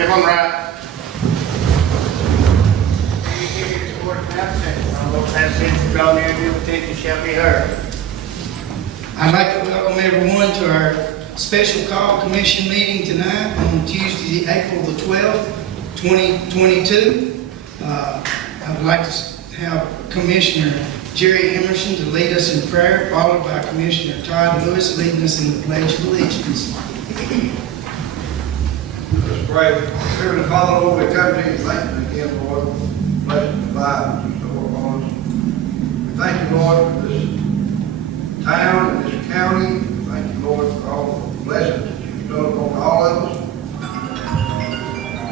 Come on, right. Any hearings or absent, all those have been drawn near to attention shall be heard. I'd like to welcome everyone to our special call commission meeting tonight on Tuesday, April the 12th, 2022. I would like to have Commissioner Jerry Henderson to lead us in prayer, followed by Commissioner Todd Lewis leading us in the Pledge of Allegiance. Let's pray. Heavenly Father, Lord, we come to you, thank you again, Lord, bless the lives you so upon us. We thank you, Lord, for this town and this county. We thank you, Lord, for all the blessings that you've done upon all of us.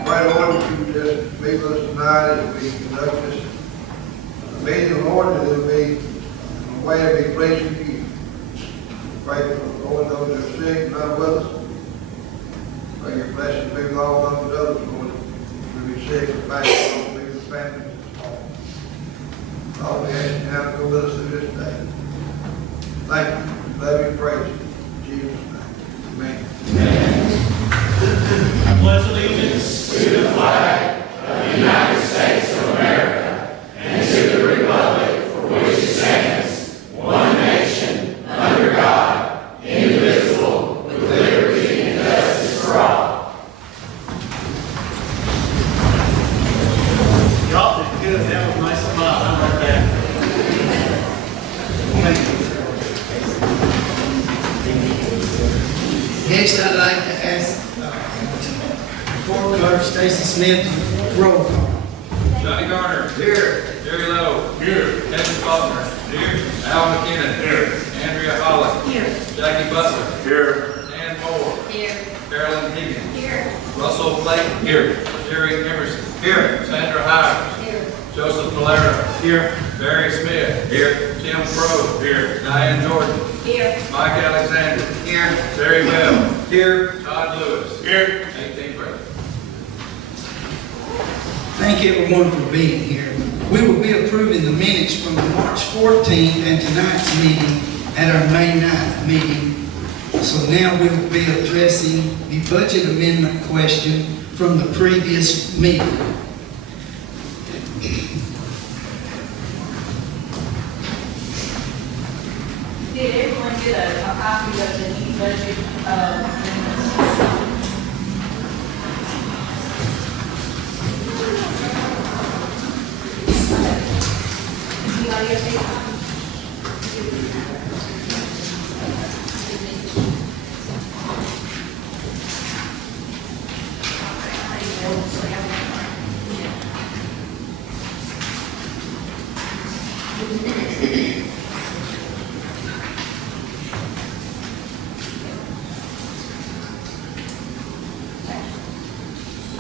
Pray, Lord, that you just be with us tonight as we conduct this meeting, Lord, that it'll be in a way to be pleasing to you. Pray for Lord, those that are sick and not with us. Pray your blessings be with all those others, Lord, who be sick or back, Lord, be with families. All we ask you now to go with us through this day. Thank you. Love you and praise you. In Jesus' name. Amen. I pledge allegiance to the flag of the United States of America and to the republic for which it stands, one nation, under God, indivisible, with liberty and justice for all. Y'all did good. That was nice and loud. How about that? Next, I'd like to ask Court Clerk Stacy Smith to roll call. Johnny Garner. Here. Jerry Lowe. Here. Kevin Faulkner. Here. Al McKinnon. Here. Andrea Holland. Here. Jackie Butler. Here. Dan Moore. Here. Carolyn Higgins. Here. Russell Clayton. Here. Jerry Emerson. Here. Sandra Hires. Here. Joseph Valera. Here. Barry Smith. Here. Tim Crow. Here. Diane Jordan. Here. Mike Alexander. Here. Terry Bell. Here. Todd Lewis. Here. 18 present. Thank everyone for being here. We will be approving the minutes from the March 14th and tonight's meeting at our May 9th meeting. So now we will be addressing the budget amendment question from the previous meeting. Did everyone get a copy of the new budget? Anybody else need a copy?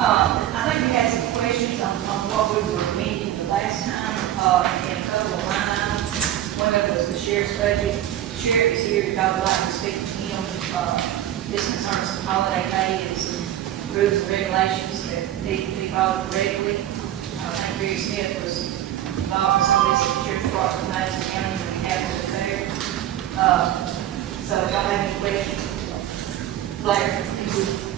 I think we had some questions on what we were meeting the last time, and a couple of line items. One of them was the sheriff's budget. The sheriff is here, if I would like to speak to him. This concerns some holiday pay and some rules and regulations that need to be followed correctly. I think Barry Smith was involved in some of this at the sheriff's department in Madison County, and we have it there. So if y'all have any questions, Blair, if you would.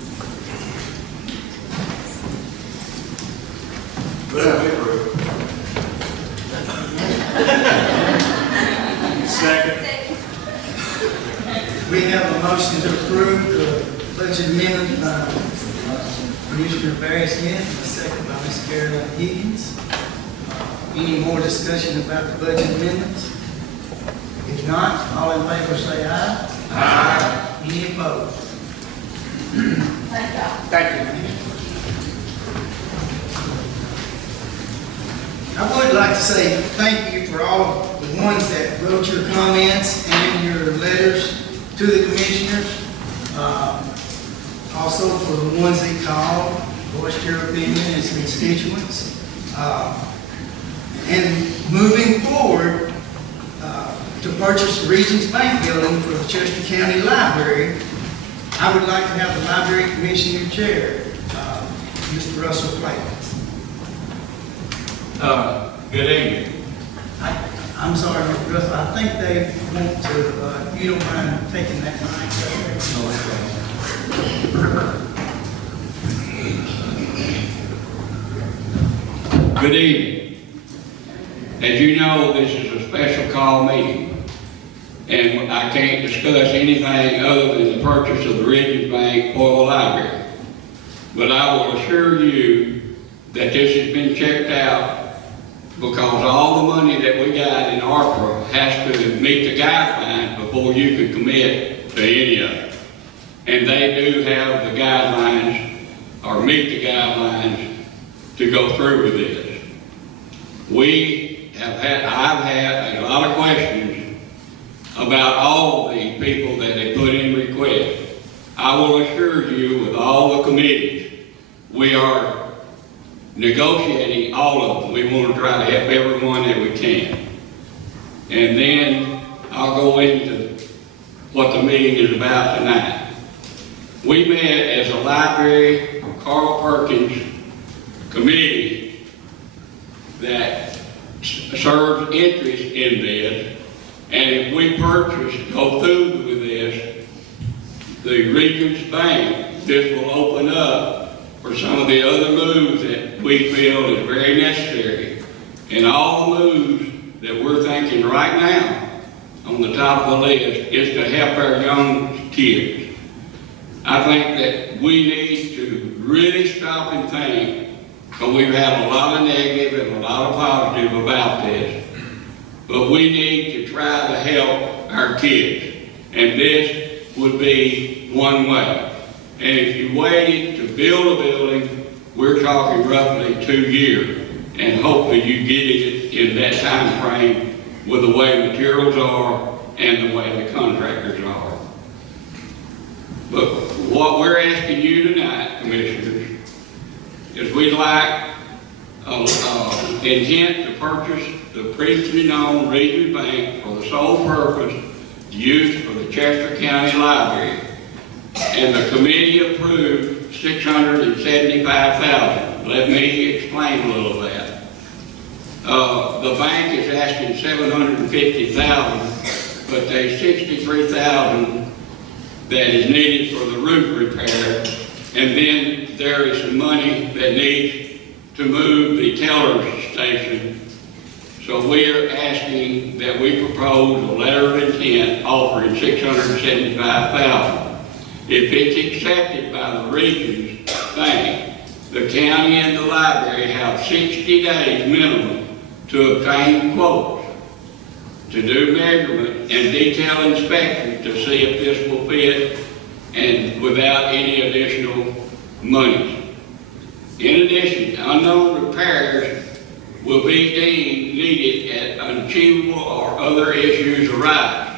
Second. We have a motion to approve the budget amendment by Commissioner Barry Smith, and a second by Ms. Carolyn Higgins. Any more discussion about the budget amendments? If not, all in favor say aye. Aye. Any opposed? Thank y'all. Thank you. I would like to say thank you for all the ones that wrote your comments and your letters to the commissioners. Also for the ones that called, voiced your opinion as constituents. And moving forward, to purchase the Regions Bank building for the Chester County Library, I would like to have the Library Commissioner Chair, Mr. Russell Clayton. Good evening. I'm sorry, Mr. Russell, I think they want to, if you don't mind taking that mic. Good evening. As you know, this is a special call meeting, and I can't discuss anything other than the purchase of the Regions Bank or the library. But I will assure you that this has been checked out because all the money that we got in ARPA has to meet the guidelines before you can commit to any of it. And they do have the guidelines, or meet the guidelines, to go through with this. I've had a lot of questions about all the people that they put in requests. I will assure you, with all the committees, we are negotiating all of them. We want to try to help everyone that we can. And then I'll go into what the meeting is about tonight. We met as a library, Carl Perkins committee that serves interest in this, and if we go through with this, the Regions Bank, this will open up for some of the other moves that we feel is very necessary. And all the moves that we're thinking right now on the top of the list is to help our young kids. I think that we need to really stop and think, because we've had a lot of negative and a lot of positive about this, but we need to try to help our kids. And this would be one way. And if you waited to build a building, we're talking roughly 2 years. And hopefully you get it in that time frame with the way materials are and the way the contractors are. But what we're asking you tonight, Commissioners, is we'd like intent to purchase the previously known Regions Bank for the sole purpose used for the Chester County Library. And the committee approved $675,000. Let me explain a little of that. The bank is asking $750,000, but there's $63,000 that is needed for the roof repair, and then there is some money that needs to move the teller station. So we're asking that we propose a letter of intent offering $675,000. If it's accepted by the Regions Bank, the county and the library have 60 days minimum to obtain quotes, to do measurement and detail inspection to see if this will fit, and without any additional money. In addition, unknown repairs will be deemed needed at unachievable or other issues arise.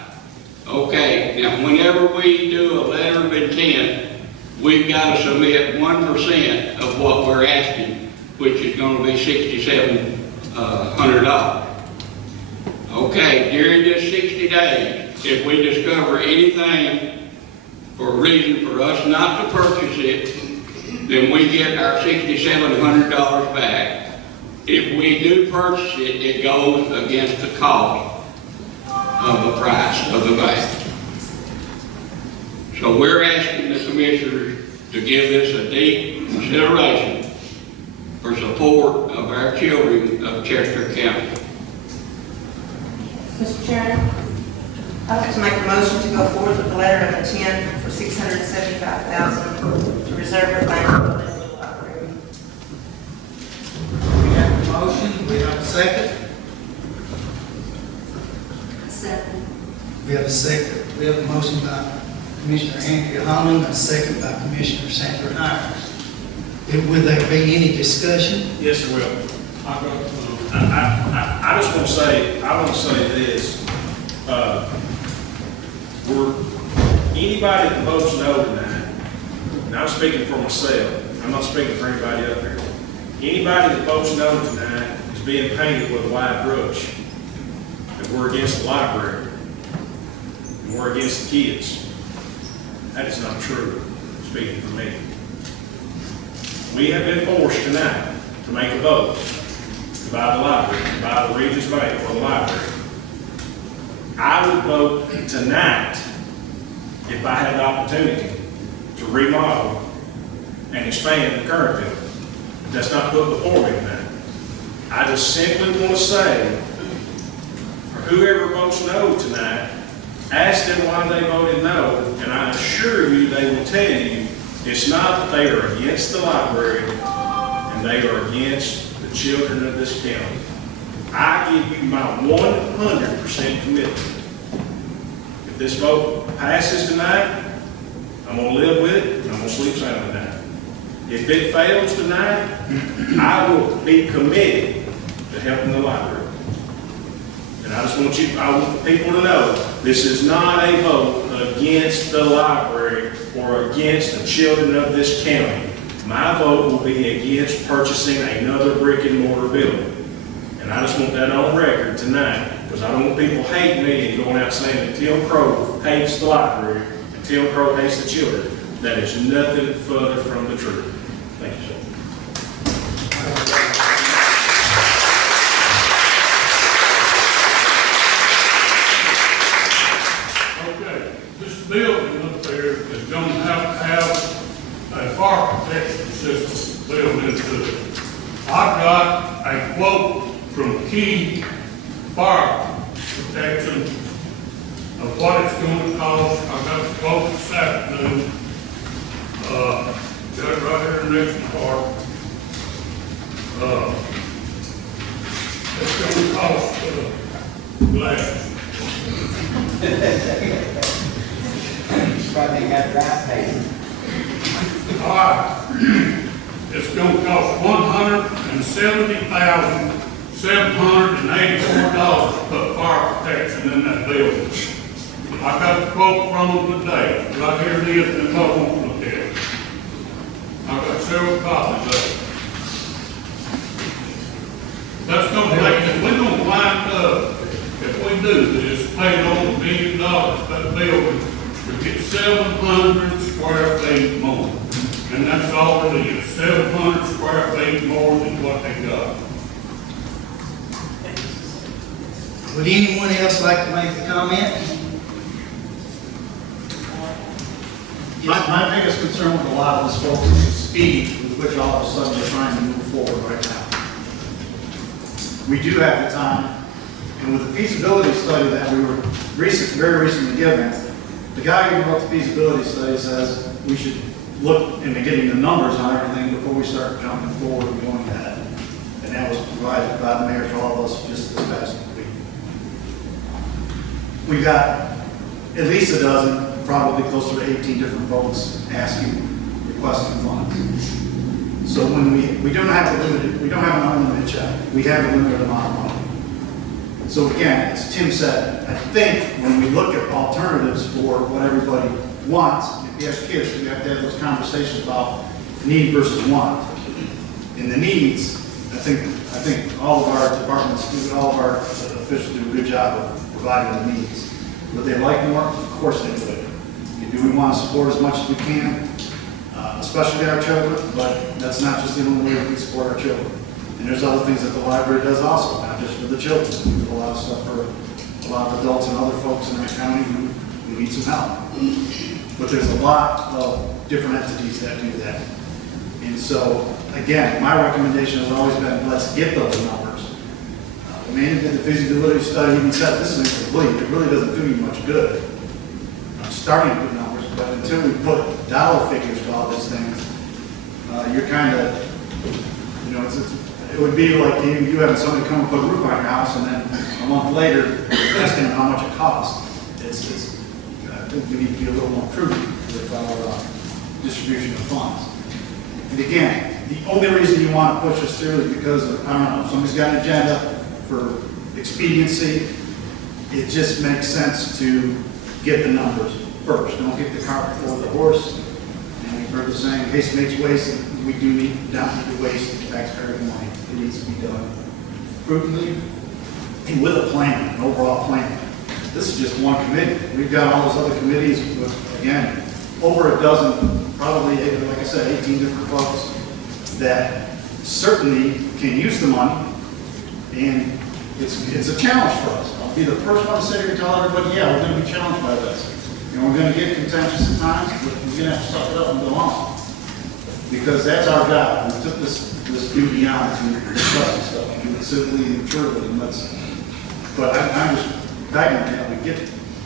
Okay, now whenever we do a letter of intent, we've got to submit 1% of what we're asking, which is going to be $6,700. Okay, during this 60 days, if we discover anything for a reason for us not to purchase it, then we get our $6,700 back. If we do purchase it, it goes against the cost of the price of the bank. So we're asking the Commissioners to give this a deep consideration for support of our children of Chester County. Mr. Chairman, I'd like to make a motion to go forward with the letter of intent for $675,000 to reserve the bank for the library. We have a motion, we have a second. Second. We have a second. We have a motion by Commissioner Andrea Holland, a second by Commissioner Sandra Hires. Will there be any discussion? Yes, there will. I just want to say, this. Anybody that votes no tonight, and I'm speaking for myself, I'm not speaking for anybody up here. Anybody that votes no tonight is being painted with a wide brush. And we're against the library. And we're against the kids. That is not true, speaking for me. We have been forced tonight to make a vote to buy the library, to buy the Regions Bank for the library. I would vote tonight if I had the opportunity to remodel and expand the current building. That's not put before me tonight. I just simply want to say, whoever votes no tonight, ask them why they voted no, and I assure you they will tell you it's not that they are against the library and they are against the children of this county. I give you my 100% commitment. If this vote passes tonight, I'm going to live with it, and I'm going to sleep sound tonight. If it fails tonight, I will be committed to helping the library. And I just want I want people to know, this is not a vote against the library or against the children of this county. My vote will be against purchasing another brick and mortar building. And I just want that on record tonight, because I don't want people hating me and going out saying that Tim Crow hates the library and Tim Crow hates the children. That is nothing further from the truth. Thank you, sir. Okay, this building up there is going to have a fire protection system built into it. I've got a quote from Key Fire Protection of what it's going to cost. I got the quote this afternoon. Got it right here in Nixon Park. It's going to cost glass. Probably got dry paper. All right. It's going to cost $170,784 to put fire protection in that building. I got the quote from them today. Right here it is, and I won't look at it. I've got several copies of it. That's going to make it, we're going to wind up, if we do this, paying over $1 million for that building to get 700 square feet more. And that's all it is, 700 square feet more than what they got. Would anyone else like to make a comment? My biggest concern with a lot of this, folks, is the speed with which all of a sudden they're trying to move forward right now. We do have the time, and with the feasibility study that we were very recently given, the guy who wrote the feasibility study says we should look into getting the numbers on everything before we start jumping forward and going ahead. And that was provided by the mayor to all of us just this past week. We got at least a dozen, probably closer to 18 different votes requesting funds. So when we don't have an unlimited check. We have a limited amount of money. So again, as Tim said, I think when we look at alternatives for what everybody wants, if you have kids, we have to have those conversations about need versus want. In the needs, I think all of our departments, all of our officials do a good job of providing the needs. Would they like more? Of course they would. Do we want to support as much as we can, especially our children? But that's not just the only way we can support our children. And there's other things that the library does also, not just for the children. We do a lot of stuff for a lot of adults and other folks in our county who need some help. But there's a lot of different entities that do that. And so, again, my recommendation has always been, let's get those numbers. The man who did the feasibility study even said, this is incomplete. It really doesn't do you much good. I'm starting to put numbers, but until we put dollar figures to all these things, you're kind of, you know, it would be like you having somebody come and put a roof on your house, and then a month later, asking them how much it costs. I think we need to be a little more prudent with our distribution of funds. And again, the only reason you want to push this through is because of, I don't know, somebody's got an agenda for expediency. It just makes sense to get the numbers first. Don't get the cart before the horse. And we've heard the saying, haste makes waste, and we do need to waste the taxpayers' money. It needs to be done prudently and with a plan, an overall plan. This is just one committee. We've got all those other committees with, again, over a dozen, probably, like I said, 18 different folks that certainly can use the money, and it's a challenge for us. I'll be the first one to sit here and tell everybody, yeah, we're going to be challenged by this. And we're going to get contentious at times, but we're going to have to suck it up and go on. because that's our job. We took this duty on to discuss this stuff, and do it civilly and maturely, and but I'm just begging that we get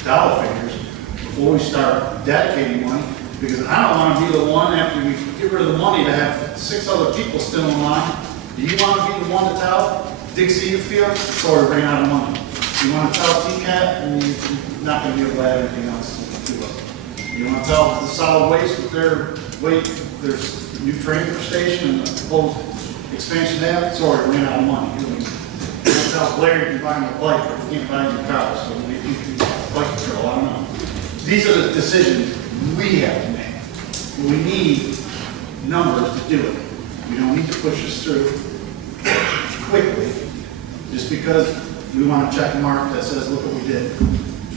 dollar figures before we start dedicating money, because I don't want to be the one, after we get rid of the money, to have 6 other people still in line. Do you want to be the one to tell Dixie Field, sorry, we're running out of money? You want to tell TCAT, and you're not going to be able to add anything else to it. You want to tell the solid waste with there's a new transfer station and the proposed expansion there, sorry, we ran out of money. You want to tell Blair you can buy him a bike, but you can't buy him a car, so we can bike control, I don't know. These are the decisions we have to make. We need numbers to do it. We don't need to push this through quickly, just because we want a check mark that says, look what we did.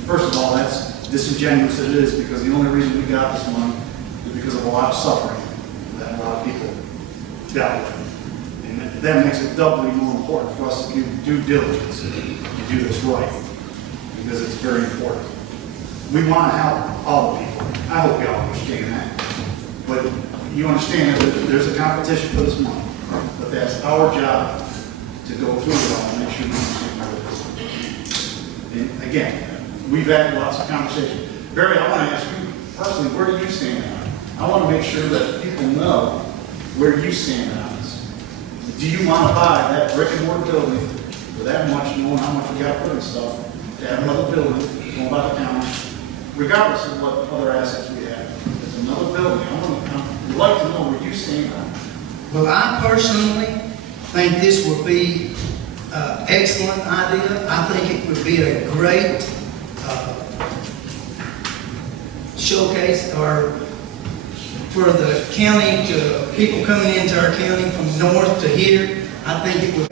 First of all, that's disingenuous it is, because the only reason we got this money is because of a lot of suffering that a lot of people dealt with. And that makes it doubly more important for us to do due diligence and do this right, because it's very important. We want to help all the people. I hope you all understand that. But you understand that there's a competition for this money. But that's our job to go through it all and make sure we understand what it is. And again, we've had lots of conversations. Barry, I want to ask you personally, where do you stand on it? I want to make sure that people know where you stand on this. Do you want to buy that brick and mortar building for that much, knowing how much we got to put in stuff, to have another building, going by the county, regardless of what other assets we have? It's another building. I'd like to know where you stand on it. Well, I personally think this would be an excellent idea. I think it would be a great showcase or for the county, to people coming into our county from north to here. I think it would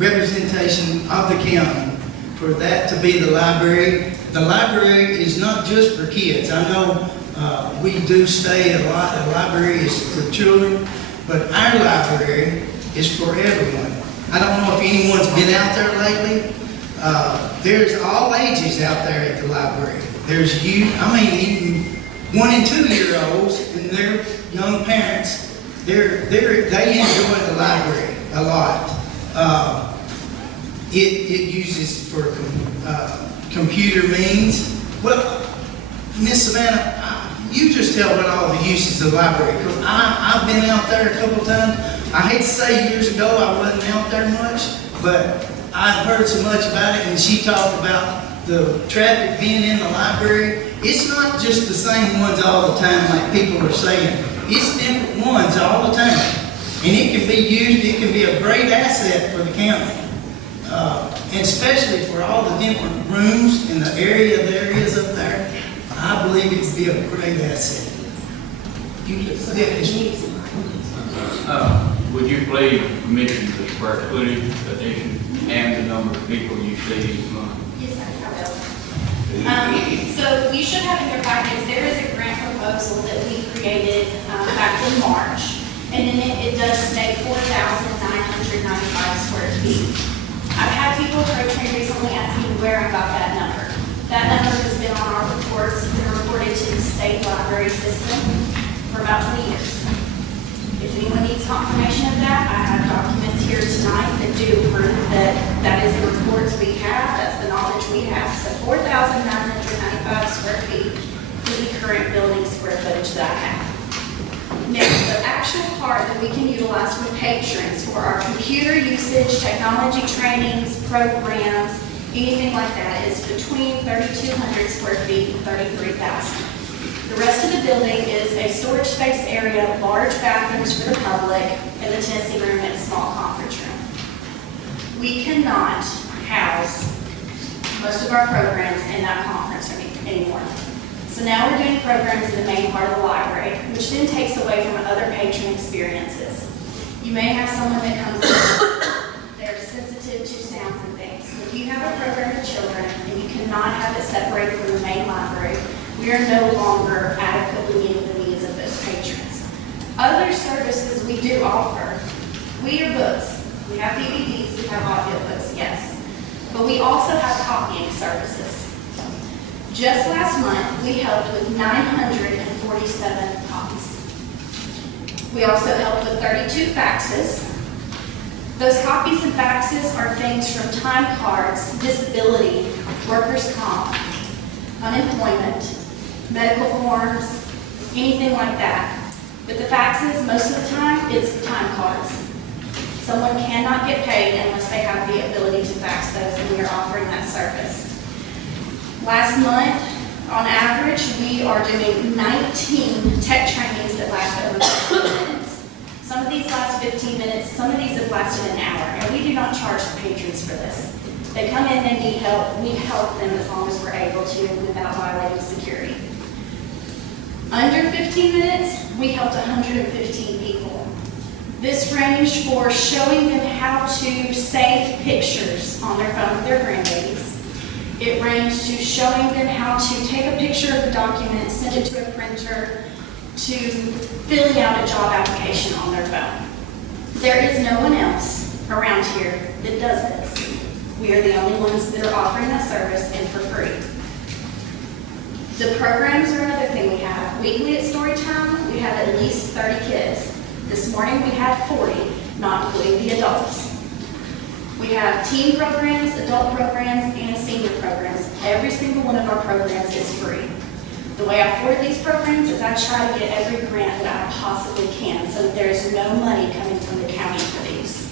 representation of the county for that to be the library. The library is not just for kids. I know we do stay a lot. The library is for children, but our library is for everyone. I don't know if anyone's been out there lately. There's all ages out there at the library. There's youth, even 1 and 2 year olds and their young parents. They enjoy the library a lot. It uses for computer means. Well, Miss Savannah, you just tell what all the uses of the library. Because I've been out there a couple times. I hate to say years ago I wasn't out there much, but I've heard so much about it, and she talked about the traffic being in the library. It's not just the same ones all the time like people are saying. It's different ones all the time. And it can be used, it can be a great asset for the county. And especially for all the different rooms and the area there is up there, I believe it would be a great asset. Would you please mention the square footage addition and the number of people you see each month? Yes, I will. So you should have in your packets, there is a grant proposal that we created back in March. And then it does state 4,995 square feet. I've had people approach me recently asking where I got that number. That number has been on our reports, been reported to the state library system for about 20 years. If anyone needs confirmation of that, I have documents here tonight that do prove that that is the reports we have, that's the knowledge we have. So 4,995 square feet is the current building square footage that I have. Now, the actual part that we can utilize with patrons for our computer usage, technology trainings, programs, anything like that is between 3,200 square feet and 33,000. The rest of the building is a storage space area, large bathrooms for the public, and the Tennessee room and a small conference room. We cannot house most of our programs in that conference room anymore. So now we're doing programs in the main part of the library, which then takes away from other patron experiences. You may have someone that comes in, they're sensitive to sounds and things. If you have a program for children and you cannot have it separated from the main library, we are no longer adequately meeting the needs of those patrons. Other services we do offer, we are books. We have DVDs, we have audiobooks, yes. But we also have copying services. Just last month, we helped with 947 copies. We also help with 32 faxes. Those copies and faxes are things from time cards, disability, workers' comp, unemployment, medical forms, anything like that. With the faxes, most of the time, it's time cards. Someone cannot get paid unless they have the ability to fax those, and we are offering that service. Last month, on average, we are doing 19 tech trainings that last over 15 minutes. Some of these last 15 minutes, some of these have lasted an hour, and we do not charge the patrons for this. They come in, they need help, we help them as long as we're able to without violating security. Under 15 minutes, we helped 115 people. This ranged for showing them how to save pictures on their phone with their grandbabies. It ranged to showing them how to take a picture of the document, send it to a printer, to filling out a job application on their phone. There is no one else around here that does this. We are the only ones that are offering that service and for free. The programs are another thing we have. Weekly at Storytime, we have at least 30 kids. This morning we had 40, not including the adults. We have teen programs, adult programs, and senior programs. Every single one of our programs is free. The way I afford these programs is I try to get every grant that I possibly can so that there's no money coming from the county for these.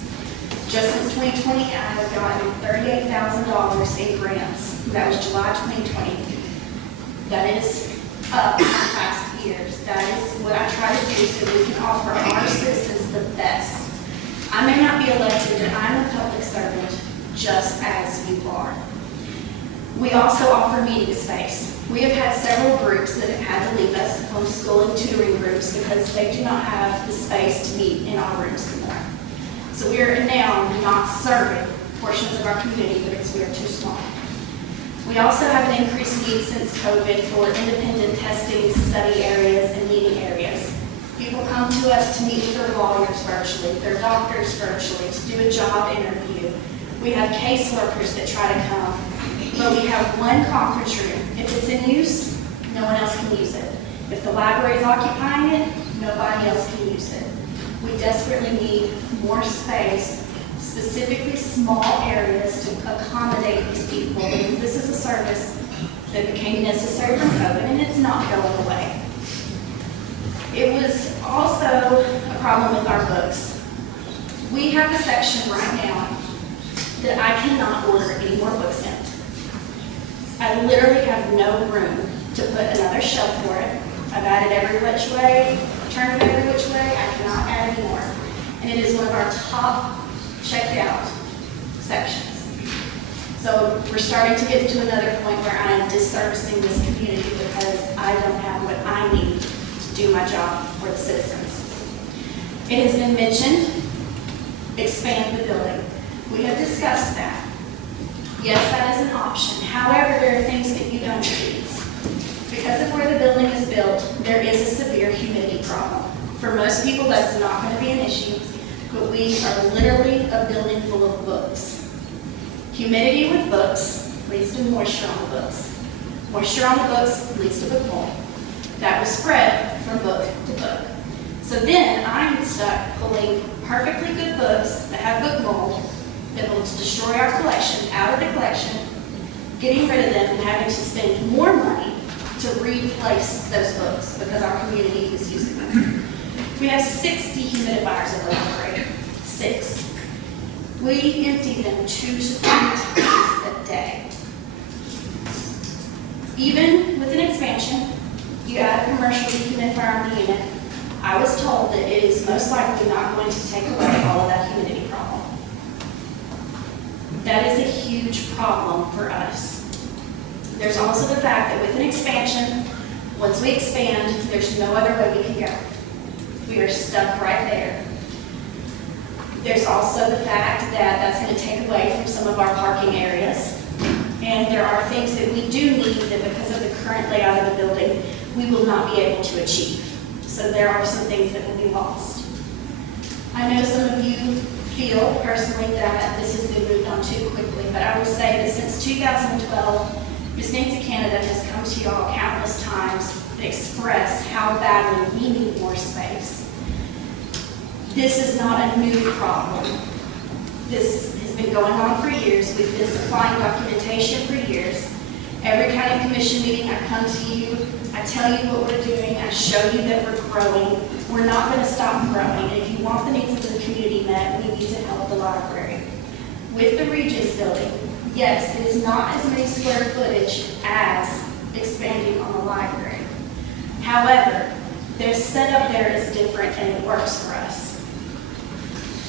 Just since 2020, I have gotten $38,000 in grants. That was July 2020. That is up in the past years. That is what I try to do so we can offer our citizens the best. I may not be elected, but I'm a public servant just as you are. We also offer meeting space. We have had several groups that have had to leave us, homeschooling, tutoring groups, because they do not have the space to meet in our rooms anymore. So we are now not serving portions of our community because we are too small. We also have an increased need since COVID for independent testing, study areas, and meeting areas. People come to us to meet with their lawyers virtually, their doctors virtually, to do a job interview. We have caseworkers that try to come, but we have one conference room. If it's in use, no one else can use it. If the library is occupying it, nobody else can use it. We desperately need more space, specifically small areas to accommodate these people, because this is a service that became necessary from COVID, and it's not going away. It was also a problem with our books. We have a section right now that I cannot order any more books in. I literally have no room to put another shelf for it. I've added every which way, turned it every which way, I cannot add any more. And it is one of our top checked out sections. So we're starting to get to another point where I am disservicing this community because I don't have what I need to do my job for the citizens. It has been mentioned, expand the building. We have discussed that. Yes, that is an option. However, there are things that you don't see. Because of where the building is built, there is a severe humidity problem. For most people, that's not going to be an issue, but we are literally a building full of books. Humidity with books leads to moisture on the books. Moisture on the books leads to book mold. That will spread from book to book. So then I'm stuck pulling perfectly good books that have book mold that will destroy our collection out of the collection, getting rid of them and having to spend more money to replace those books because our community is using them. We have 60 humidifiers in the library. 6. We empty them 2 to 3 times a day. Even with an expansion, you add a commercial dehumidifier on the unit. I was told that it is most likely not going to take away all of that humidity problem. That is a huge problem for us. There's also the fact that with an expansion, once we expand, there's no other way we can go. We are stuck right there. There's also the fact that that's going to take away from some of our parking areas. And there are things that we do need that because of the current layout of the building, we will not be able to achieve. So there are some things that will be lost. I know some of you feel personally that this has been moved on too quickly, but I will say that since 2012, Ms. Nancy Canada has come to y'all countless times to express how badly we need more space. This is not a new problem. This has been going on for years. We've been supplying documentation for years. Every county commission meeting, I come to you, I tell you what we're doing, I show you that we're growing. We're not going to stop growing. And if you want the needs of the community met, we need to help the library. With the Regents building, yes, it is not as many square footage as expanding on the library. However, their setup there is different and it works for us.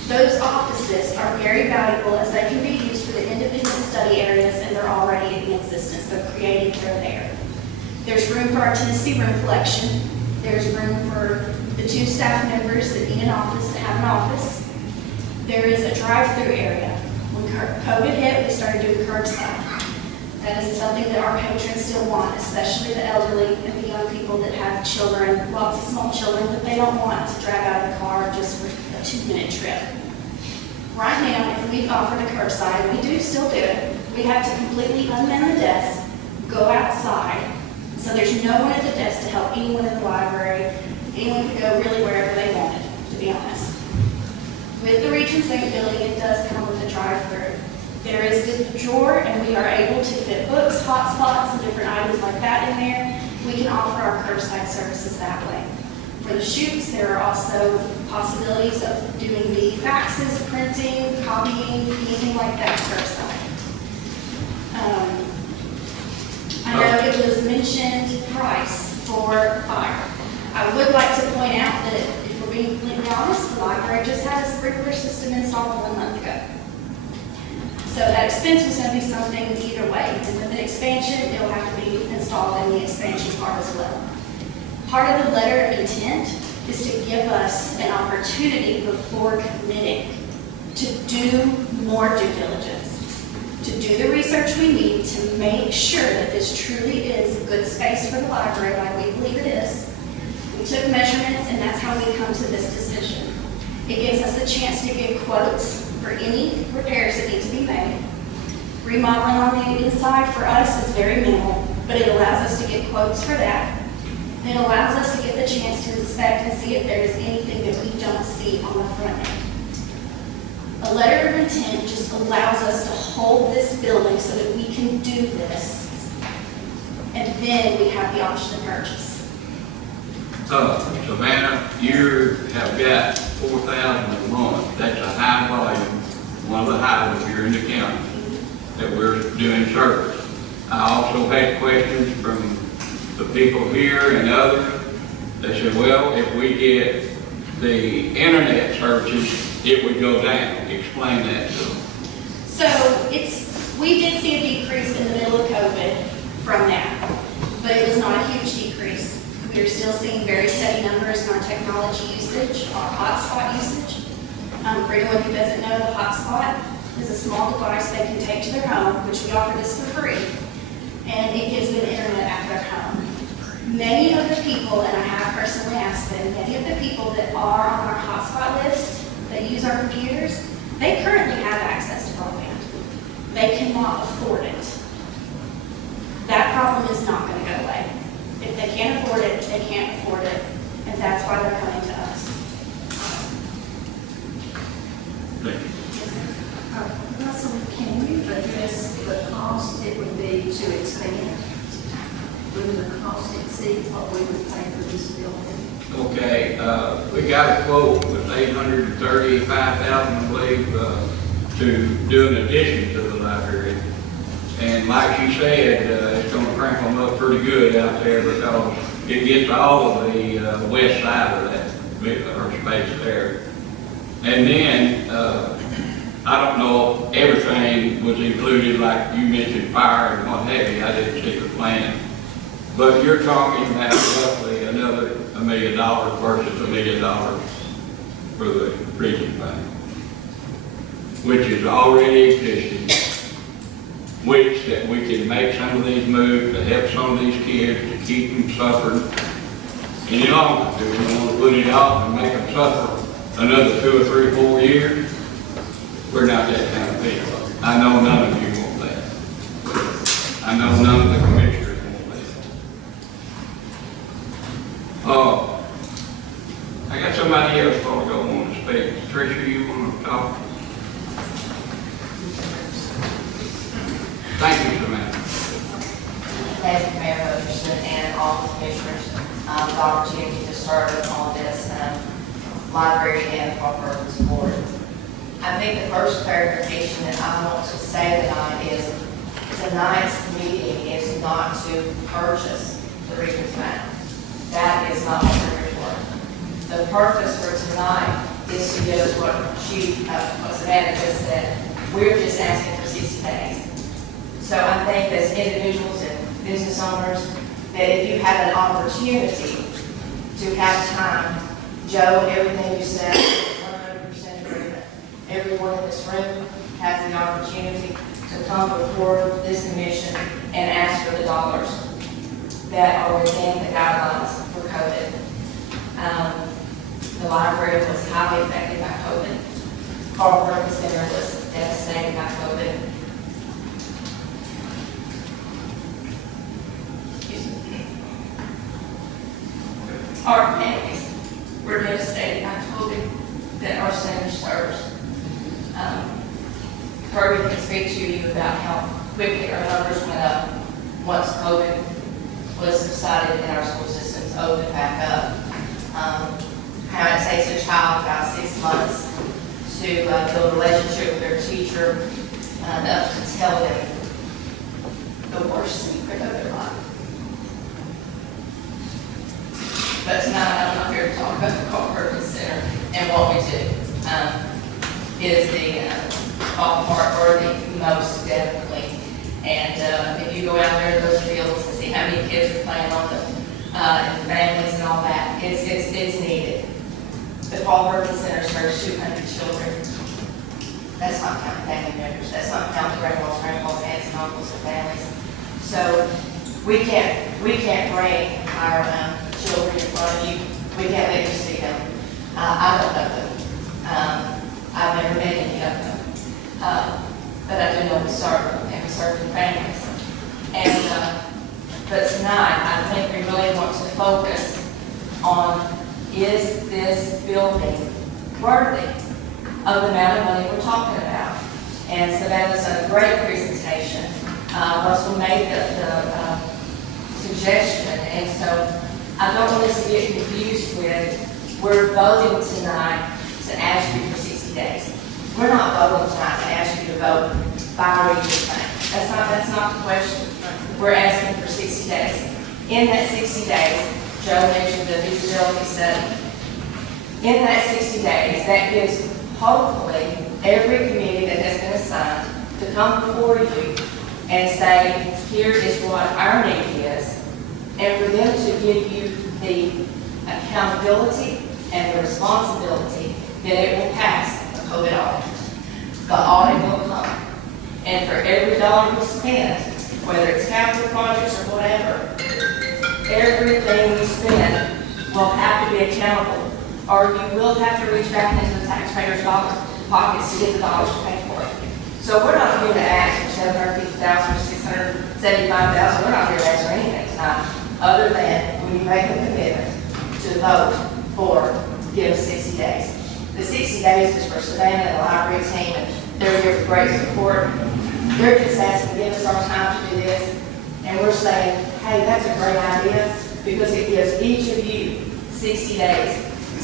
Those offices are very valuable as they can be used for the independent study areas and they're already in existence. They're created, they're there. There's room for our Tennessee room collection. There's room for the 2 staff members that need an office to have an office. There is a drive-through area. When COVID hit, we started doing curbside. That is something that our patrons still want, especially the elderly and the young people that have children, lots of small children that they don't want to drag out of the car just for a 2-minute trip. Right now, if we offer the curbside, we do still do it. We have to completely unman the desk, go outside, so there's no one at the desk to help anyone in the library. Anyone can go really wherever they wanted, to be honest. With the Regents Bank building, it does come with a drive-through. There is the drawer, and we are able to fit books, hotspots, and different items like that in there. We can offer our curbside services that way. For the chutes, there are also possibilities of doing the faxes, printing, copying, anything like that curbside. I know it was mentioned price for fire. I would like to point out that if we're being completely honest, the library just had a sprinkler system installed 1 month ago. So that expense was going to be something either way. And with the expansion, it'll have to be installed in the expansion part as well. Part of the letter of intent is to give us an opportunity before committing to do more due diligence, to do the research we need to make sure that this truly is a good space for the library like we believe it is. We took measurements and that's how we come to this decision. It gives us a chance to get quotes for any repairs that need to be made. Remodeling on the inside for us is very minimal, but it allows us to get quotes for that. It allows us to get the chance to inspect and see if there is anything that we don't see on the front end. A letter of intent just allows us to hold this building so that we can do this, and then we have the option to purchase. Savannah, you have got 4,000 a month. That's a high volume, one of the highest here in the county that we're doing service. I also had questions from the people here and others. They said, well, if we get the internet services, it would go down. Explain that to them. So we did see a decrease in the middle of COVID from that, but it was not a huge decrease. We're still seeing very steady numbers in our technology usage, our hotspot usage. For anyone who doesn't know, the hotspot is a small device they can take to their home, which we offer this for free, and it gives them internet at their home. Many of the people, and I have personally asked them, many of the people that are on our hotspot list that use our computers, they currently have access to broadband. They cannot afford it. That problem is not going to go away. If they can't afford it, they can't afford it, and that's why they're coming to us. Russell, can you address the cost it would be to expand? Would the cost exceed what we would pay for this building? Okay, we got a quote with $835,000, I believe, to do an addition to the library. And like she said, it's going to crank them up pretty good out there because it gets all of the west side of that space there. And then, I don't know if everything was included, like you mentioned, fire and what have you. I didn't see the plan. But you're talking about roughly another $1 million versus $1 million for the Regents Bank, which is already existing, which that we can make some of these moves to help some of these kids to keep them suffering any longer. Do we want to put it off and make them suffer another 2 or 3, 4 years? We're not that kind of people. I know none of you want that. I know none of the commissioners want that. I got somebody else going to go on to speak. Andrea, you want to talk? Thank you, Mr. Mayor. Thank you, Mayor Henderson, and all the commissioners, the opportunity to serve on this library and purpose board. I think the first clarification that I want to say tonight is tonight's meeting is not to purchase the Regions map. That is not what we're here for. The purpose for tonight is to give us what Savannah just said. We're just asking for 60 days. So I think as individuals and business owners, that if you have an opportunity to have time, Joe, everything you said, 100% agreement. Everyone in this room has the opportunity to come before this commission and ask for the dollars that are within the guidelines for COVID. The library was highly affected by COVID. Courtroom Center was devastated by COVID. Our families were devastated by COVID that our center serves. Kirby can speak to you about how quickly our numbers went up once COVID was subsided and our school systems opened back up. How it takes a child about 6 months to build a relationship with their teacher enough to tell them the worst secret of their life. But tonight I'm not here to talk about the Courthouse Center and what we do. Is the part or the most definitely. And if you go out there to those fields and see how many kids are playing on them, and families and all that, it's needed. The Courthouse Center serves 200 children. That's not counting family members. That's not counting grandmas, aunts, and uncles, and families. So we can't bring our children in front of you. We can't let you see them. I don't know them. I've never met any of them. But I do know we serve them, and we serve their families. And but tonight, I think we really want to focus on, is this building worthy of the amount of money we're talking about? And Savannah's done a great presentation. Russell made the suggestion, and so I don't want us to get confused with, we're voting tonight to ask you for 60 days. We're not voting tonight to ask you to vote by Regions Bank. That's not the question. We're asking for 60 days. In that 60 days, Joe mentioned the feasibility study. In that 60 days, that gives hopefully every committee that has been assigned to come before you and say, here is what our need is, and for them to give you the accountability and the responsibility that it will pass a COVID audit. The audit will come. And for every dollar we spend, whether it's capital projects or whatever, everything we spend will have to be accountable, or you will have to reach back into the taxpayers' pockets to get the dollars to pay for it. So we're not here to ask for $750,000 or $675,000. We're not here to ask for anything tonight, other than when you make a commitment to vote for give us 60 days. The 60 days is for Savannah and the library team, and they're here for great support. They're just asking to give us our time to do this, and we're saying, hey, that's a great idea, because it gives each of you 60 days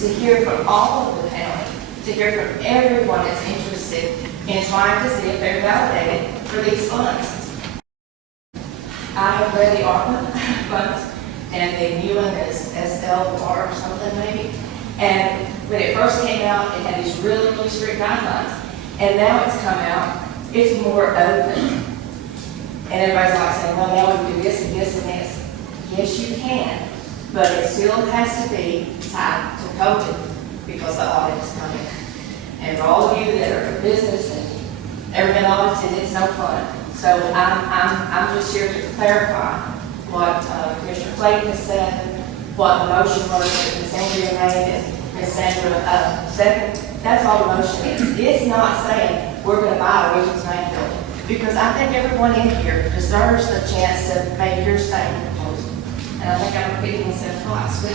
to hear from all of the county, to hear from everyone that's interested in trying to see if they're validated for these funds. I have read the ARPA funds, and the new one is SLR or something maybe. And when it first came out, it had these really, really strict guidelines. And now it's come out, it's more open. And everybody's like saying, well, now we can do this and this and this. Yes, you can, but it still has to be tied to COVID because the audit is coming. And for all of you that are in business and ever been audited, it's no fun. So I'm just here to clarify what Commissioner Clayton has said, what the motion was that Ms. Andrea made and Ms. Sandra second. That's all the motion is. It's not saying we're going to buy a Regions Bank building, because I think everyone in here deserves the chance to make your statement proposal. And And I think I'm repeating myself twice, but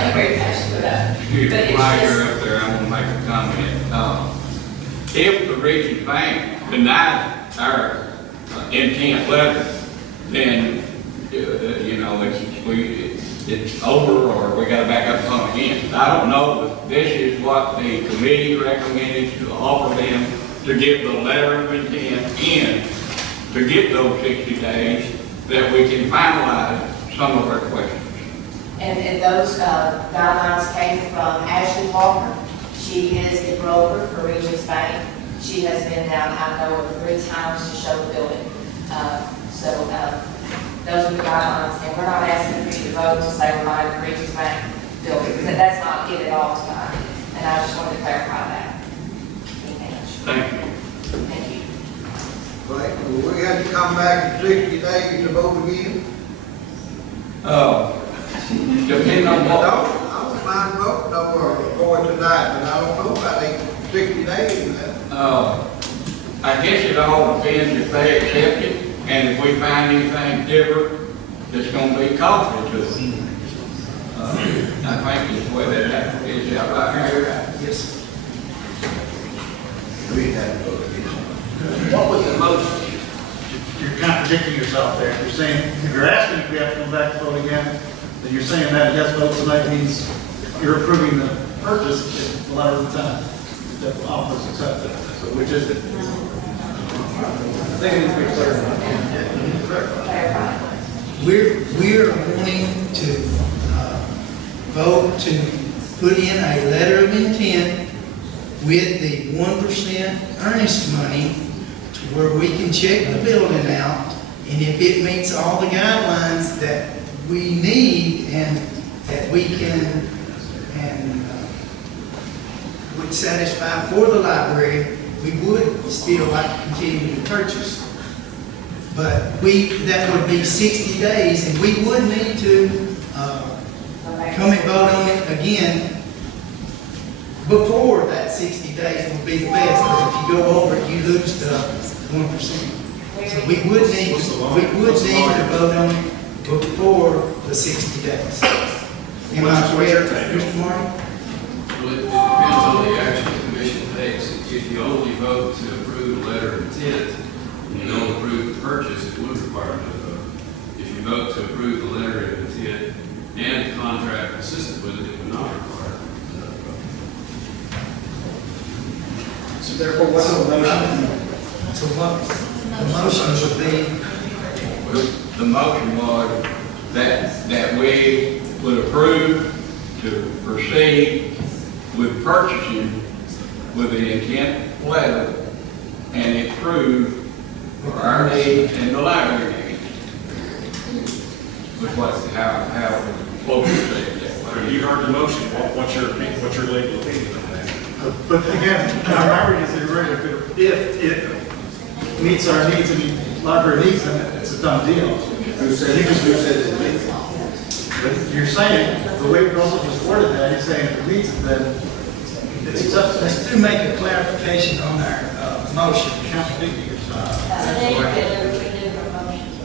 I'm very passionate about it. Excuse But me, it's while just- you're up there, I'm gonna make a comment. If the Regions Bank denied our intent letter, then, it's over, or we gotta back up on again. I don't know, but this is what the committee recommended to offer them, to give the letter of intent in, to get those 60 days, that we can finalize some of our questions. And those guidelines came from Ashley Walker. She is the broker for Regions Bank. She has been down, I know, 3 times to show the building. Those are the guidelines, and we're not asking for you to vote to say we're buying the Regions Bank building, because that's not it at all tonight. And I just wanted to clarify that. Thank you. Thank you. Right, well, we have to come back in 60 days to vote again. Depending on I what. don't mind voting for it tonight, but I don't know about 60 days. I guess it all depends if they accept it, and if we find anything different, it's gonna be costly to them. I think it's the way that is out right here. Yes. What was the motion? You're contradicting yourself there. You're saying, if you're asking if we have to come back to vote again, then you're saying that a yes vote tonight means you're approving the purchase at the letter of the time. That the office accepted. So which is it? I think it needs to be clear. We're wanting to vote to put in a letter of intent with the 1% earnest money to where we can check the building out, and if it meets all the guidelines that we need and that we can and would satisfy for the library, we would still like to continue to purchase. But that would be 60 days, and we would need to come and vote on it again before that 60 days would be the best, because if you go over it, you lose the 1%. So we would need to vote on it before the 60 days. Am I correct, Mr. Martin? Well, it depends on the action the commission takes. If you only vote to approve the letter of intent, and you don't approve the purchase, it would require another vote. If you vote to approve the letter of intent and the contract consistent with it, it would not require another vote. So therefore, what's the motion? So what the motion would be, The motion was that we would approve to proceed with purchasing with the intent letter and approve for our needs and the library needs. Which was how close to say that. You heard the motion, what's your legal opinion on that? But again, my reading is that if it meets our needs and library needs, then it's a done deal. Who said it? But you're saying, the way Russell just worded that, you're saying if it meets it, then it's acceptable. let's do make a clarification on our motion.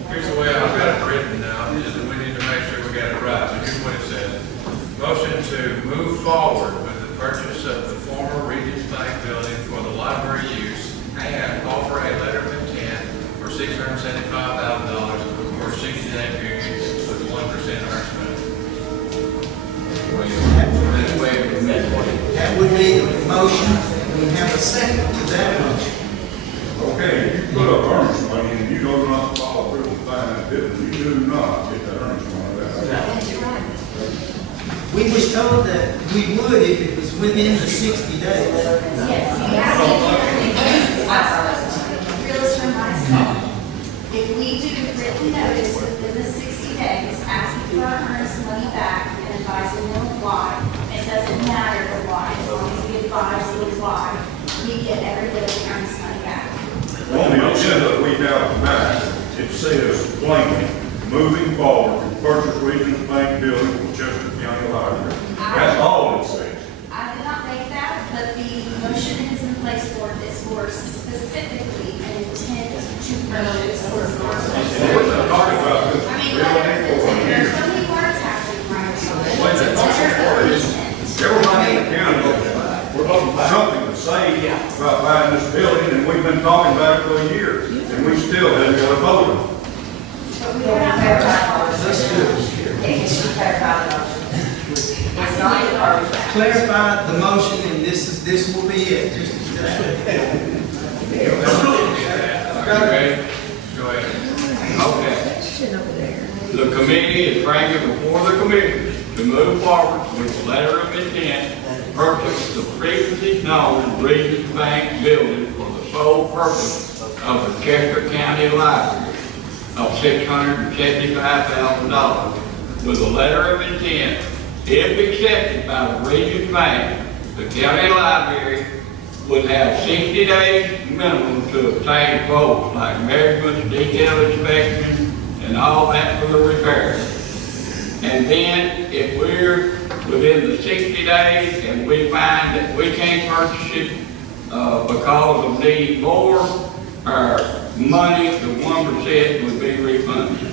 Here's the way I've got it written now, is that we need to make sure we got it right. So here's what it says. Motion to move forward with the purchase of the former Regents Bank building for the library use and offer a letter of intent for $675,000 for a 60-day period with 1% earnest money. That would be the motion. We have a second to that motion. Okay, you put up earnest money and you do not follow through with buying building, you do not get that earnest money back. We was told that we would if it was within the 60 days. Yes, you have to, real estate myself. If we do written notice within the 60 days, asking for our earnest money back and advising them why, it doesn't matter the why, as long as we advise the why, we get every bit of the earnest money back. On the agenda that we have tonight, it says plainly, moving forward to purchase Regions Bank building for Chester County Library. That's all it says. I did not make that, but the motion is in place for this for specifically an intent to purchase. We're not talking about this I mean, building for a year. there's so many more say about buying this building, and we've been talking about it for a year, and we still haven't got a vote on it. But we don't clarify the motion. Can she clarify the motion? It's not in our. Clarify the motion, and this will be it, just. You ready? Go ahead. Okay. The committee is bringing before the commission to move forward with a letter of intent to purchase the previously known Regions Bank building for the sole purpose of the Chester County Library of $675,000. With a letter of intent, if accepted by the Regions Bank, the county library would have 60 days minimum to obtain quotes like measurements, detailed inspection, and all that for the repairs. And then if we're within the 60 days and we find that we can't purchase it because of needing more, our money, the 1% would be refunded.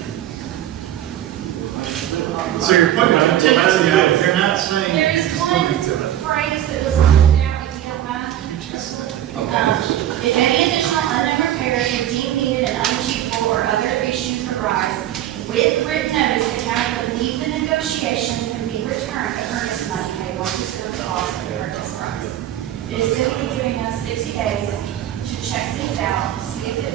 So you're putting a contingency out, you're not saying. There is one phrase that was left out, if you don't mind. If any additional unknown repairs are deemed needed and unachievable or other issues arise, with written notice, the county will leave the negotiations and be returned the earnest money payable to the cost of the purchase price. It is simply giving us 60 days to check things out, see if it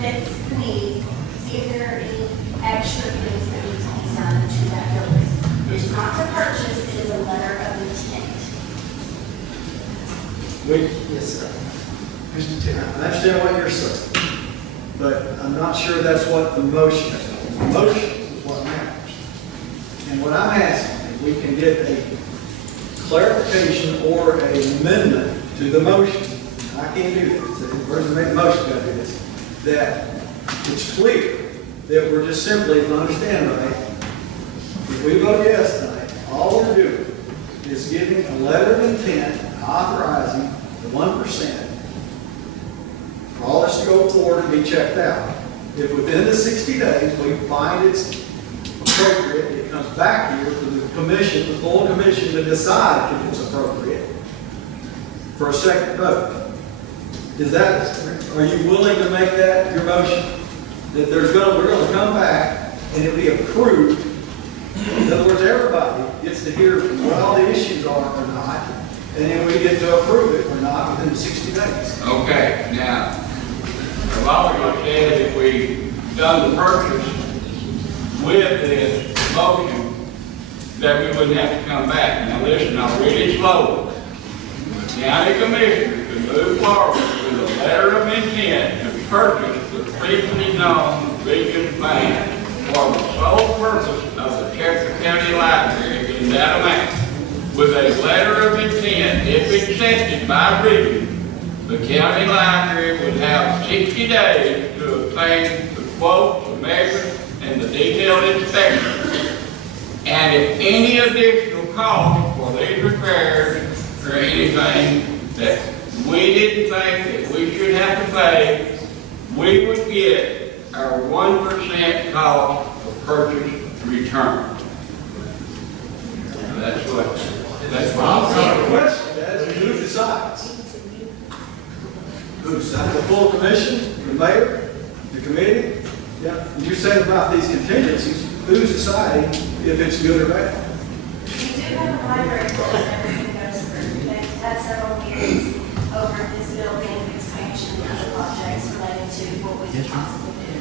fits the needs, see if there are any extra things that need to be done to that building. It's not to purchase, it is a letter of intent. Yes, sir. Mr. Terry, I understand what you're saying, but I'm not sure that's what the motion is. The motion is what matters. And what I'm asking, if we can get a clarification or an amendment to the motion, I can't do this, the person made the motion got to do this, that it's clear that we're just simply, if I understand right, if we vote yes tonight, all we're doing is giving a letter of intent authorizing the 1% for all this to go forward and be checked out. If within the 60 days we find it's appropriate, it comes back here to the commission, the full commission, to decide if it's appropriate for a second vote. Are you willing to make that your motion? That we're going to come back and it'll be approved. In other words, everybody gets to hear what all the issues are or not, and then we get to approve it or not within the 60 days. Okay, now, I've always said if we done the purchase with this motion, that we wouldn't have to come back. Now listen, I'm really slow. The county commissioners can move forward with a letter of intent to purchase the previously known Regions Bank for the sole purpose of the Chester County Library in that amount. With a letter of intent, if accepted by Regions, the county library would have 60 days to obtain the quotes, the measurements, and the detailed inspection. And if any additional cost for these repairs or anything that we didn't think that we should have to pay, we would get our 1% cost of purchase returned. That's what The question is, who decides? Who decides? The full commission, the mayor, the committee? Yeah. You said about these contingencies, who's deciding if it's good or bad? We do have a library board that everything goes through. They've had several meetings over this building expansion and other projects related to what we could possibly do.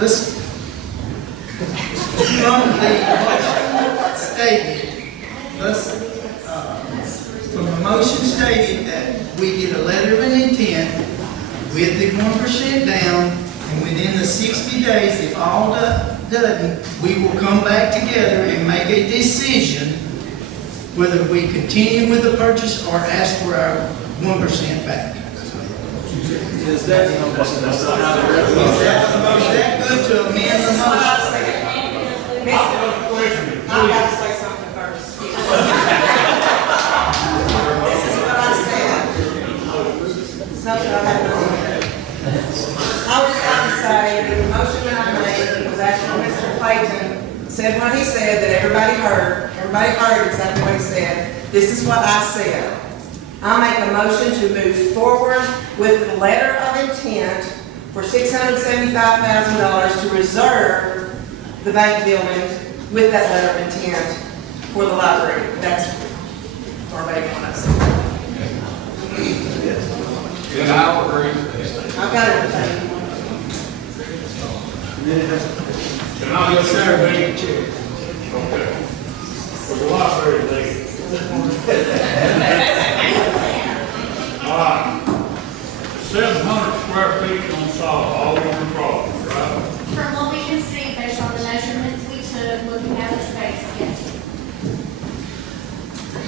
Listen. From the motion stated, from the motion stated that we get a letter of intent with the 1% down, and within the 60 days, if all doesn't, we will come back together and make a decision whether we continue with the purchase or ask for our 1% back. Is that good to amend the motion? I gotta say something first. This is what I said. That's what I had to say. I was going to say that the motion that I made was actually Mr. Clayton said what he said that everybody heard. everybody heard exactly what he said. This is what I said. I make a motion to move forward with the letter of intent for $675,000 to reserve the bank building with that letter of intent for the library. That's verbatim what I said. And I'll agree with that. I've got everything. Can I get Saturday? Okay. For the library, they. All right. 700 square feet on solid, all over the property, right? From what we can see, based on the measurements we took, looking at the space, yes.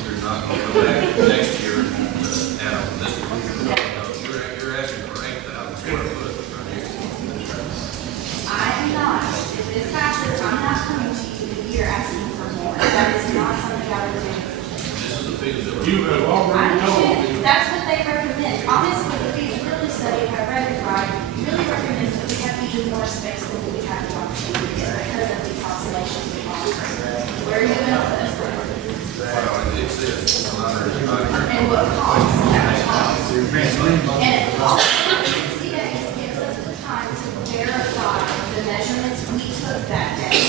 You're not going to go back next year and add on this one. No, you're asking for 8,000 square foot. I am not. If this passes, I'm not coming to you here asking for more. That is not something I would do. This is a feasibility. You have I already told understand. me. That's what they recommend. Honestly, the feasibility study, if I read it right, really recommends that we have even more space than we have the opportunity to because of the population we offer. Where are you going with this? Well, it's this. And what costs that cost. And it costs 60 days gives us the time to verify the measurements we took that day.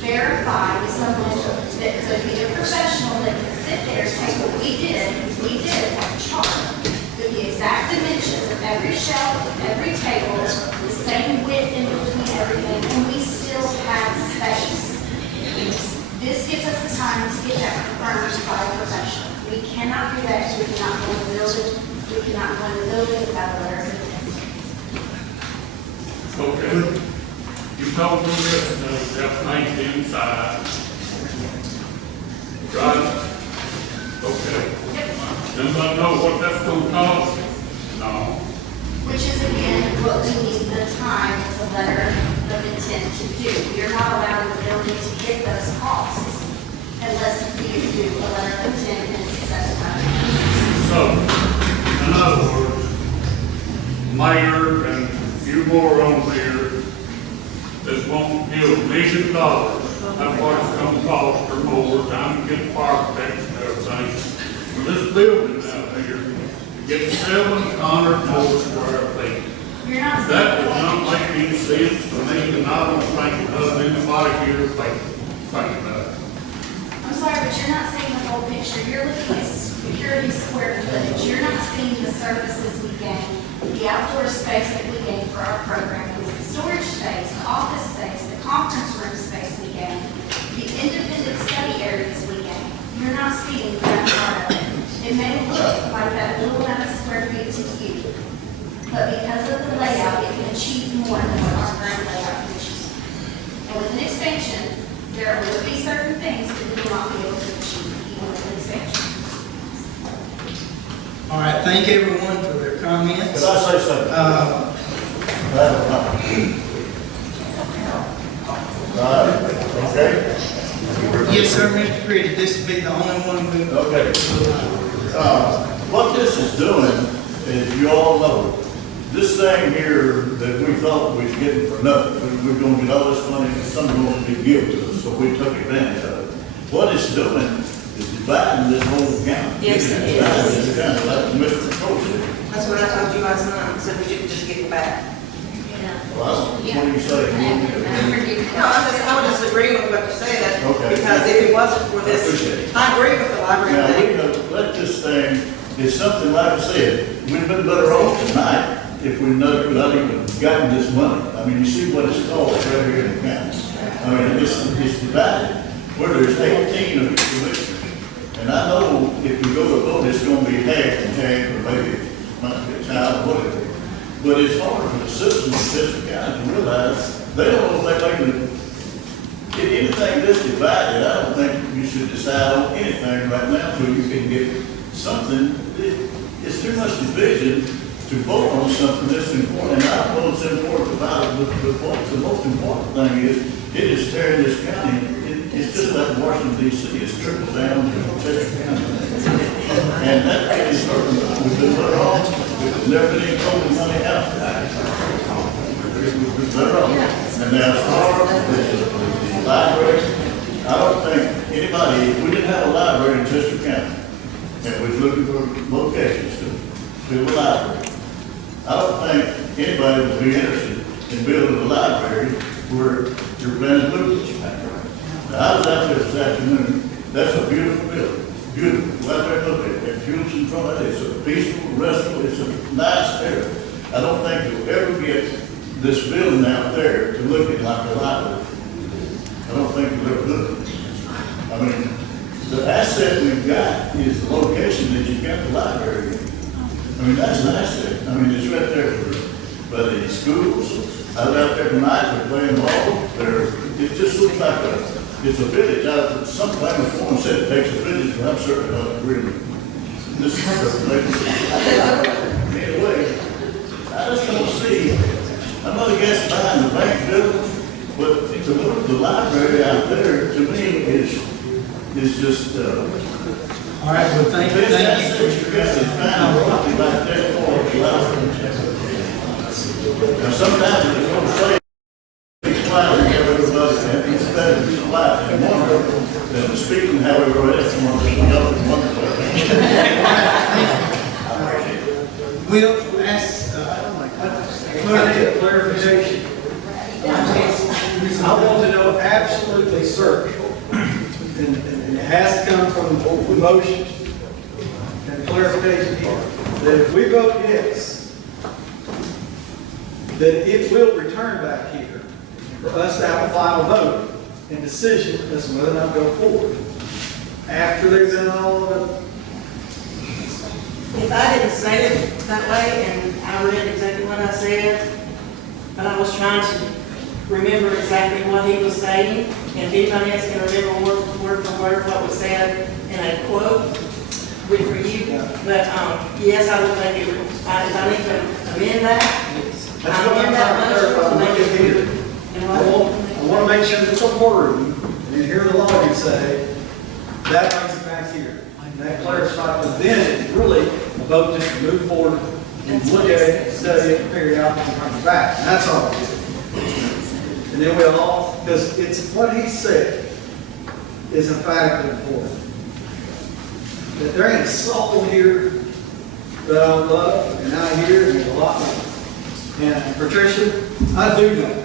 Verify with someone that could be a professional that can sit there and say, what we did have a chart with the exact dimensions of every shelf, every table, the same width in between everything, and we still have space. This gives us the time to get that confirmed by a professional. We cannot do that, we cannot go in the building, we cannot go in the building without a letter of intent. Okay. You told me this, that's nice inside. Right? Okay. Anybody know what that's gonna cost? No. Which is again, what we need the time of the letter of intent to do. You're not allowed in the building to get those costs unless you do a letter of intent and success time. So, in other words, mayor and you more on there, this won't give $1 million. That's what it's gonna cost or more, time to get fire protection and everything. For this building out here, to get 700 more square feet. You're not That saying. does not make any sense to me, and I don't think it does anybody here think about it. I'm sorry, but you're not seeing the whole picture. You're looking at security square footage. You're not seeing the services we gain, the outdoor space that we gain for our programming, the storage space, the office space, the conference room space we gain, the independent study areas we gain. You're not seeing that part of it. It may look like that little amount of square feet to you, but because of the layout, it can achieve more than what our current layout can achieve. And with an expansion, there will be certain things that we will not be able to achieve even with an expansion. All right, thank everyone for their comments. Could I say something? I have a comment. Okay? Yes, sir, Mr. Pretty, this will be the only one we. Okay. What this is doing is, you all know, this thing here that we thought we was getting for nothing, we're gonna get all this money and someone's gonna be given to us, so we took advantage of it. What it's doing is dividing this whole county. Yes, it is. Dividing this county, like Mr. Coach said. That's what I told you last night, so we should just get it back. Well, what do you say? No, I would just agree with what you said, Okay. because if it wasn't for this, I agree with the library Now, we thing. know, let this thing, it's something like I said, we'd been better off tonight if we not even gotten this money. I mean, you see what it's called right here in the county. I mean, it's divided, where there's 18 of each commissioner. And I know if we go to vote, it's gonna be half and half, or maybe might be a tie, or whatever. But it's hard for the citizens of Chester County to realize, they don't know if they can get anything this divided. I don't think you should decide on anything right now until you can get something. It's too much division to vote on something that's important. And I know it's important about it, but the most important thing is, it is tearing this county. It's just like Washington DC, it's trickle down to Chester County. And that is hurting. We've been better off. We've never been any COVID money out. We've been better off. And now, as far as the library, I don't think anybody, if we didn't have a library in Chester County, and we was looking for locations to build a library, I don't think anybody would be interested in building a library where you're planning to look at your library. Now, I was out there this afternoon, that's a beautiful building, beautiful, right there, look at it, and Jules in front of it, it's a peaceful, restful, it's a nice area. I don't think you'll ever get this building out there to look at like a library. I don't think you'll ever do it. I mean, the asset we've got is the location that you've got the library in. I mean, that's an asset. I mean, it's right there for the schools. I was out there tonight, they're playing ball. It just looks like it's a village. Some famous woman said it takes a village, but I'm certainly not agreeing. This is anyway, I just don't see, I'm not against buying the bank building, but to move the library out there, to me, is just, All right, well, thank you. this asset you got is found roughly like that for the library. Now, sometimes it's going to say, be quiet, and have everybody, and it's better to be quiet and wonder than speaking however else you want to yell and wonder. We'll ask, clarification. I want to know absolutely certain, and it has to come from the motion and clarification here, that if we vote yes, that it will return back here for us to have a final vote and decision as to whether or not to go forward. After they've done all of it. If I didn't say it that way, and I read exactly what I said, but I was trying to remember exactly what he was saying, and if anybody else can remember word for word what was said in a quote, good for you. But, yes, I would think it would, if I need to amend that, That's what I'm trying to clarify, make it here. I want to make sure that it's a word, and hear the lawyer say, that brings it back here. And that clarifies, but then it's really a vote just to move forward and look at it, study it, figure it out, and bring it back. And that's all we do. And then we'll all, because it's what he said is emphatically important. That there ain't a soul here that I love, and I hear, and a lot more. And Patricia, I do that.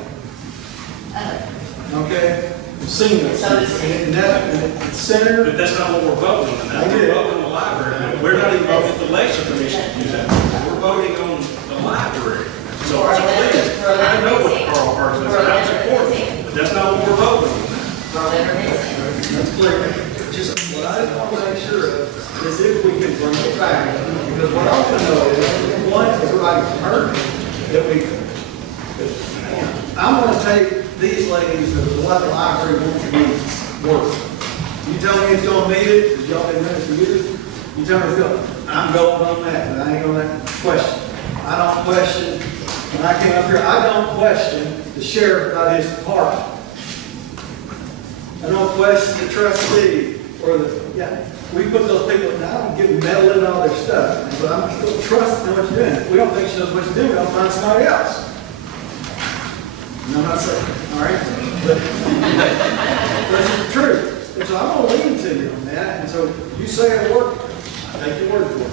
Okay? Sing this. And that, Senator. But that's not what we're voting on now. We're voting on the library. We're not even voting at the election commission to do that. We're voting on the library. So please, I know what Carl Parks is, and I support it, but that's not what we're voting on now. That's clear. Just what I just want to make sure of is if we can bring it back. Because what I want to know is, one, everybody's heard that I want to take these ladies to what the library wants to be worth. You tell me it's going to meet it, because y'all been doing it for years. You tell me it's going, I'm going on that, but I ain't going to question. I don't question, when I came up here, I don't question the sheriff about his department. I don't question the trustee or we put those people, and I don't get meddling in all their stuff, but I'm still trusting what you're doing. If we don't think she knows what she's doing, we'll find somebody else. And I'm not saying, all right? But that's the truth. And so I'm going to lean to you on that. And so you say it'll work, I take your word for it.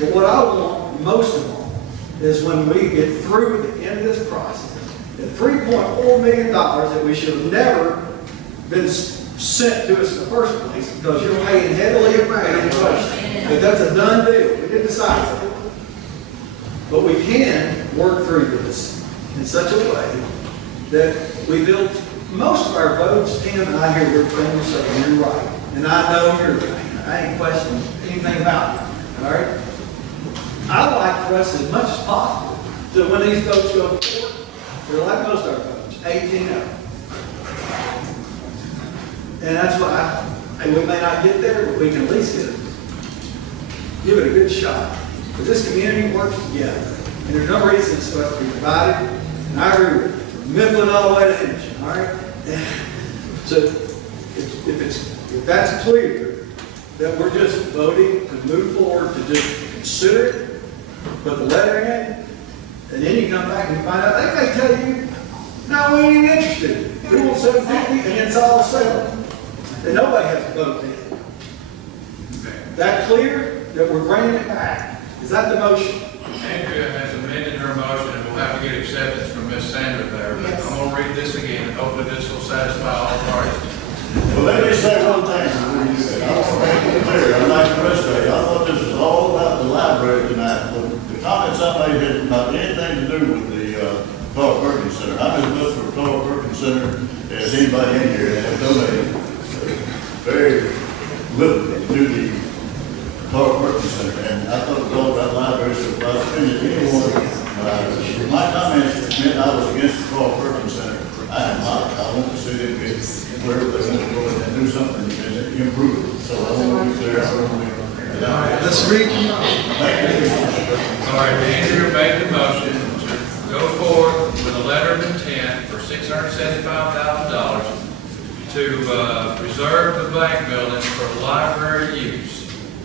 But what I want most of all is when we get through the end of this process, the $3.4 million that we should have never been sent to us in the first place because you're paying heavily around question. But that's a done deal. We didn't decide that. But we can work through this in such a way that we build most of our votes, Tim, and I hear your friends say you're right. And I know you're right. I ain't questioning anything about it. All right? I'd like for us as much as possible that when these votes go forward, they're like most of our votes, 18-0. And that's what and we may not get there, but we can at least give it a good shot. Because this community works together. And there's no reason it's supposed to be divided. And I agree with you. From Mifflin all the way to Henderson, all right? So if that's clear, that we're just voting to move forward to just consider it, put the letter in, and then you come back and find out, they may tell you, no, we ain't interested. We want 750 and it's all settled. then nobody has to vote then. That clear, that we're bringing it back? Is that the motion? Andrea has amended her motion, and we'll have to get acceptance from Ms. Sanders there. But I'm gonna read this again, and hopefully this will satisfy all parties. Well, let me say one thing before you do that. I want to make it clear, I'm like the rest of you, I thought this was all about the library tonight, but the comments I made had not anything to do with the Carl Perkins Center. I'm as much for Carl Perkins Center as anybody in here, and have donated very little to the Carl Perkins Center, and I thought it was all about libraries, so if I was offended anyone, my comments meant I was against the Carl Perkins Center. I am not. I want to see them get wherever they want to go and do something and improve it. So I want to be clear. Let's read. All right, Andrew made the motion to go forward with a letter of intent for $675,000 to reserve the bank building for library use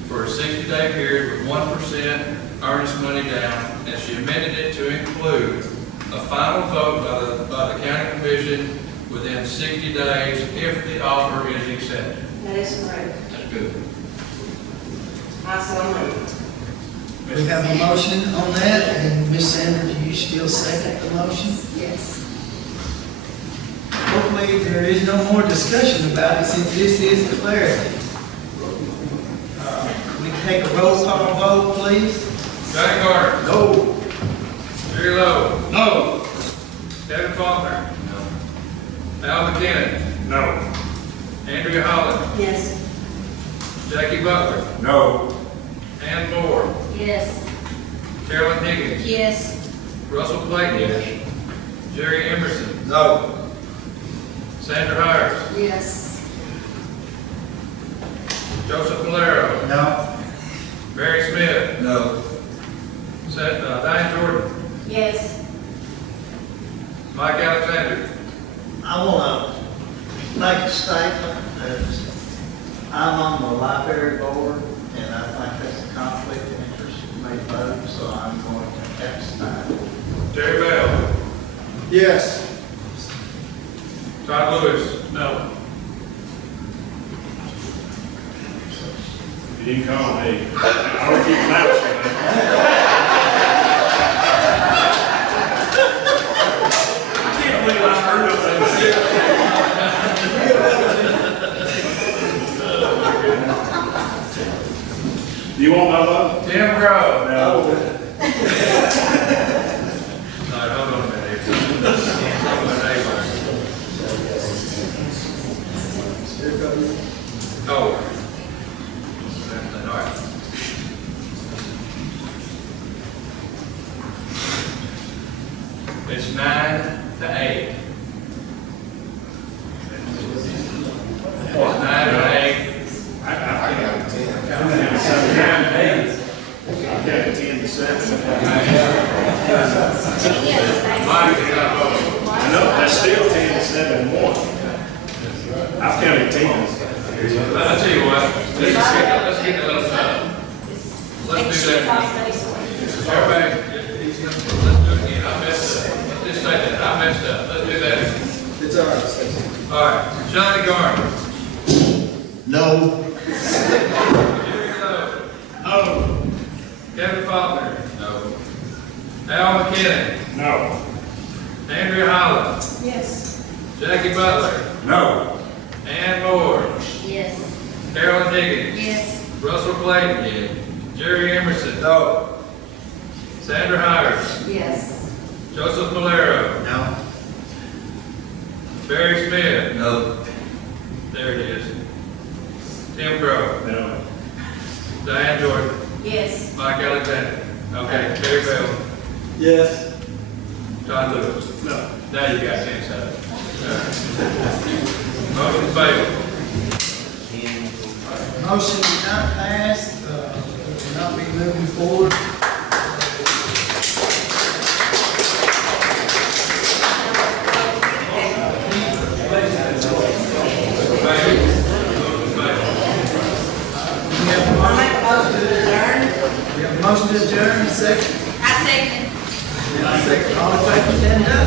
for a 60-day period with 1% earnest money down, and she amended it to include a final vote by the county commission within 60 days if the offer is accepted. That is correct. That's good. I so moved. We have a motion on that, and Ms. Sanders, do you still second the motion? Yes. Hopefully, there is no more discussion about it since this is the clarity. We can take a roll call vote, please. Johnny Carter. No. Jerry Lowe. No. Kevin Faulkner. No. Al McKinnon. No. Andrea Holland. Yes. Jackie Butler. No. Ann Moore. Yes. Carolyn Higgins. Yes. Russell Clayton. Yes. Jerry Emerson. No. Sandra Hires. Yes. Joseph Valero. No. Barry Smith. No. Diane Jordan. Yes. Mike Alexander. I want to make a statement that I'm on the library board, and I think that's a conflict of interest in me voting, so I'm going to abstain. Terry Bell. Yes. Todd Lewis. No. You didn't call me. I would keep mouth shut. I can't believe I heard of that. Do you want my vote? Tim Crow. No. All right, hold on a minute here. Oh. All right. It's 9-8. It's 9-8. I got 10. I got 10 to 7. I know, that's still 10 to 7 1. I've counted 10. I'll tell you what, let's get a little time. Let's do that. Everybody, let's do it again. I messed up. Let's just say that. I messed up. Let's do that again. It's all right, Stacy. All right. Johnny Garner. No. Jerry Lowe. No. Kevin Faulkner. No. Al McKinnon. No. Andrea Holland. Yes. Jackie Butler. No. Ann Moore. Yes. Carolyn Higgins. Yes. Russell Clayton. Yes. Jerry Emerson. No. Sandra Hires. Yes. Joseph Valero. No. Barry Smith. No. There it is. Tim Crow. No. Diane Jordan. Yes. Mike Alexander. Okay. Terry Bell. Yes. Todd Lewis. No. Now you got 10-7. Motion failed. Motion did not pass, will not be moving forward. I'll make a motion to adjourn. We have a motion to adjourn, second. I second. Second, all in favor, stand up.